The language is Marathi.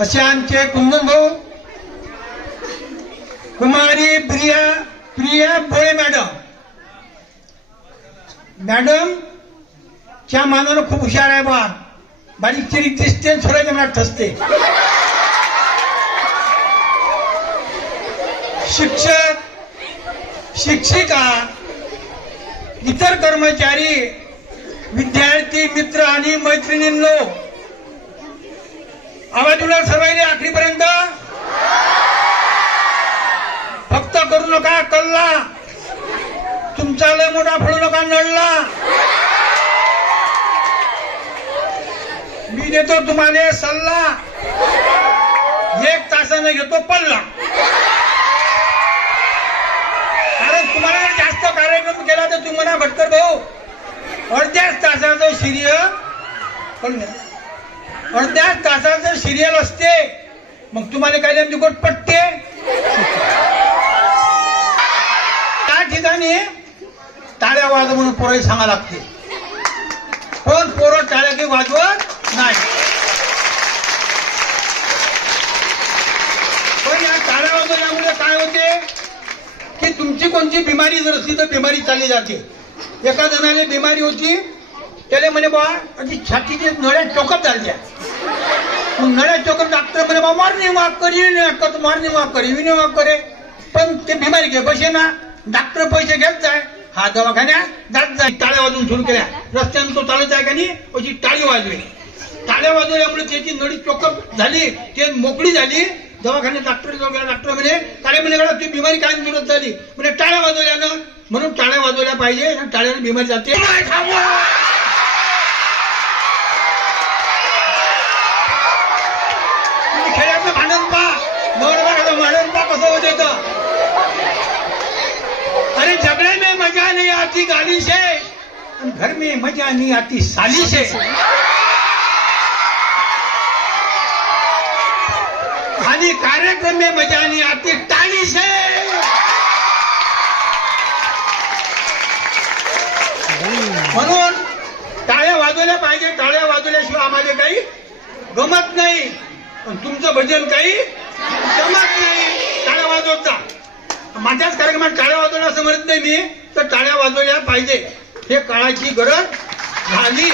असे आमचे कुंदन भाऊ, कुमारी प्रिया भोळे मॅडम च्या मानानं खूप हुशार आहे बा. बारीक चिरीक दिसते, सोडायच्या मनात ठसते. शिक्षक, शिक्षिका, इतर कर्मचारी, विद्यार्थी मित्र आणि मैत्रिणींनो, आवाज उलट सर्वांनी आखरीपर्यंत. फक्त करू नका कल्ला, तुमचा लय मोठा फोडू नका नळला. मी देतो तुम्हाला सल्ला, 1 तासाने घेतो पल्ला. कारण तुम्हाला जर जास्त कार्यक्रम केला तर तुम्हाला भटकर भाऊ अर्ध्याच तासाचं सिरियल असते. मग तुम्हाला काय नेमकी गोट पटते. त्या ठिकाणी टाळ्या वाजव म्हणून पोरं सांगा लागते. पण पोरं टाळ्या काही वाजवत नाही. पण या टाळ्या वाजवल्यामुळे काय होते की तुमची कोणती बिमारी जर असली तर बिमारी चालली जाते. एका जणाला बिमारी होती, त्याला म्हणे बा अशी छातीची नळ्या चोकप झाल्या. नळ्या चोकप डॉक्टर म्हणे बा मॉर्निंग वॉक करी, मॉर्निंग वॉक करी, इव्हिनिंग वॉक करे. पण ते बिमारी घे बसे ना, डॉक्टर पैसे घेत जाय, हा दवाखान्यात जात जाय. टाळ्या वाजवून सुरू केल्या. रस्त्यानं तो चालत आहे का नाही, अशी टाळी वाजवली. टाळ्या वाजवल्यामुळे त्याची नळी चोकप झाली, ते मोकळी झाली. दवाखान्यात डॉक्टर गेला. डॉक्टर म्हणे टाळ्या म्हणे काढा, ती बिमारी काय निरोध झाली. म्हणजे टाळ्या वाजवल्यानं, म्हणून टाळ्या वाजवल्या पाहिजे. टाळ्याने बिमारी जाते. खेड्याचं भांडण पा, भांडण पा कसं होत येतं. अरे झगड़े में मजा नहीं आती गाली से, घर में मजा नहीं आती साली से. आणि कार्यक्रम में मजा नहीं आती टाळी से. म्हणून टाळ्या वाजवल्या पाहिजे. टाळ्या वाजवल्याशिवाय आम्हाला काही गमत नाही. पण तुमचं भजन काही जमत नाही. टाळ्या वाजवत जा. माझ्याच कार्यक्रमात टाळ्या वाजवणं असं म्हणत नाही मी, तर टाळ्या वाजवल्या पाहिजे. हे काळाची गरज झाली.